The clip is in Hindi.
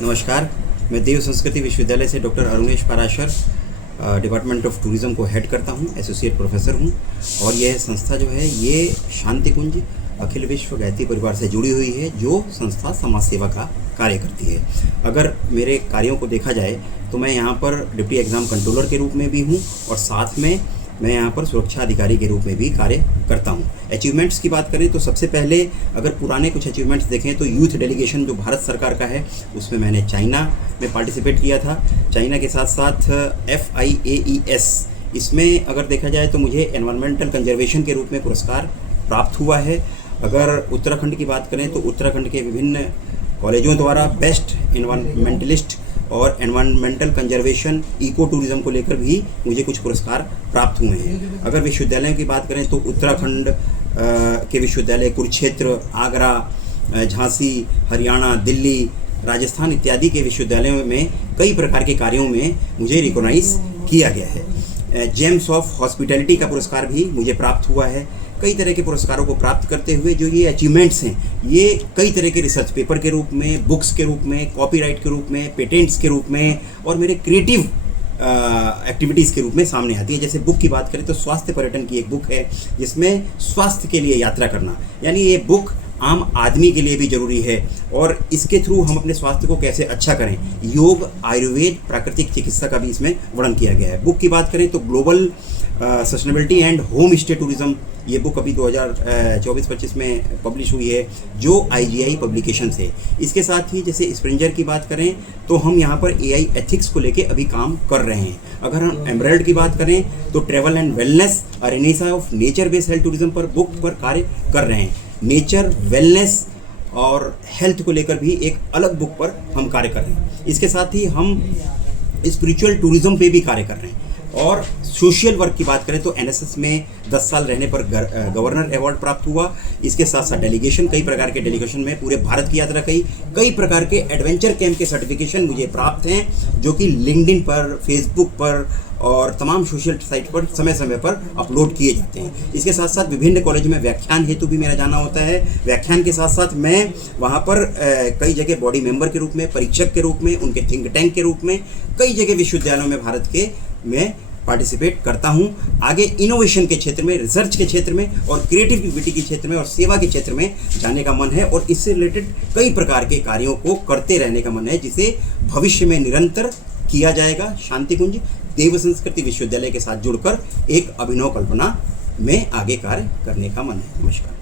नमस्कार, मैं देव संस्कृति विश्वविद्यालय से doctor Arunesh Parashar department of tourism को हेड करता हूँ, एसोसिएट प्रोफेसर हूँ। और यह संस्था जो है ये शांति कुंज अखिल विश्व गायत्री परिवार से जुड़ी हुई है, जो संस्था समाज सेवा का कार्य करती है। अगर मेरे कार्यों को देखा जाए तो मैं यहाँ पर डिप्टी एग्ज़ाम कंट्रोलर के रूप में भी हूँ और साथ में मैं यहाँ पर सुरक्षा अधिकारी के रूप में भी कार्य करता हूँ। अचीवमेंट्स की बात करें तो सबसे पहले अगर पुराने कुछ अचीवमेंट्स देखें तो यूथ डेलीगेशन जो भारत सरकार का है उसमें मैंने चाइना में पार्टिसिपेट किया था। चाइना के साथ साथ FIAES इसमें अगर देखा जाए तो मुझे एनवायरमेंटल कंजर्वेशन के रूप में पुरस्कार प्राप्त हुआ है। अगर उत्तराखंड की बात करें तो उत्तराखंड के विभिन्न कॉलेजों द्वारा बेस्ट एनवायरमेंटलिस्ट और एनवायरमेंटल कंजर्वेशन इको टूरिज़्म को लेकर भी मुझे कुछ पुरस्कार प्राप्त हुए हैं। अगर विश्वविद्यालयों की बात करें तो उत्तराखंड के विश्वविद्यालय कुरुक्षेत्र, आगरा, झांसी, हरियाणा, दिल्ली, राजस्थान इत्यादि के विश्वविद्यालयों में कई प्रकार के कार्यों में मुझे रिकॉग्नाइज किया गया है। जेम्स ऑफ हॉस्पिटैलिटी का पुरस्कार भी मुझे प्राप्त हुआ है। कई तरह के पुरस्कारों को प्राप्त करते हुए जो ये अचीवमेंट्स हैं ये कई तरह के रिसर्च पेपर के रूप में, बुक्स के रूप में, कॉपीराइट के रूप में, पेटेंट्स के रूप में और मेरे क्रिएटिव एक्टिविटीज़ के रूप में सामने आती है। जैसे बुक की बात करें तो स्वास्थ्य पर्यटन की एक बुक है जिसमें स्वास्थ्य के लिए यात्रा करना, यानी ये बुक आम आदमी के लिए भी ज़रूरी है और इसके थ्रू हम अपने स्वास्थ्य को कैसे अच्छा करें, योग, आयुर्वेद, प्राकृतिक चिकित्सा का भी इसमें वर्णन किया गया है। बुक की बात करें तो global sustainability and home stay tourism, ये बुक अभी 2024-25 में पब्लिश हुई है जो IGI पब्लिकेशन से। इसके साथ ही जैसे स्प्रिंजर की बात करें तो हम यहाँ पर AI एथिक्स को लेके अभी काम कर रहे हैं। अगर हम एमरल्ड की बात करें तो travel and wellness, a renaissance of nature based health tourism पर बुक पर कार्य कर रहे हैं। नेचर, वेलनेस और हेल्थ को लेकर भी एक अलग बुक पर हम कार्य कर रहे हैं। इसके साथ ही हम स्पिरिचुअल टूरिज्म पे भी कार्य कर रहे हैं। और सोशल वर्क की बात करें तो NSS में 10 साल रहने पर गवर्नर अवार्ड प्राप्त हुआ। इसके साथ साथ डेलीगेशन, कई प्रकार के डेलीगेशन में पूरे भारत की यात्रा की। कई प्रकार के एडवेंचर कैंप के सर्टिफिकेशन मुझे प्राप्त हैं जो कि लिंक्डइन पर, फेसबुक पर और तमाम सोशल साइट पर समय समय पर अपलोड किए जाते हैं। इसके साथ साथ विभिन्न कॉलेज में व्याख्यान हेतु भी मेरा जाना होता है। व्याख्यान के साथ साथ मैं वहाँ पर कई जगह बॉडी मेंबर के रूप में, परीक्षक के रूप में, उनके थिंक टैंक के रूप में कई जगह विश्वविद्यालयों में भारत के मैं पार्टिसिपेट करता हूं। आगे इनोवेशन के क्षेत्र में, रिसर्च के क्षेत्र में और क्रिएटिविटी के क्षेत्र में और सेवा के क्षेत्र में जाने का मन है और इससे रिलेटेड कई प्रकार के कार्यों को करते रहने का मन है जिसे भविष्य में निरंतर किया जाएगा। शांति कुंज देव संस्कृति विश्वविद्यालय के साथ जुड़कर एक अभिनव कल्पना में आगे कार्य करने का मन है। नमस्कार।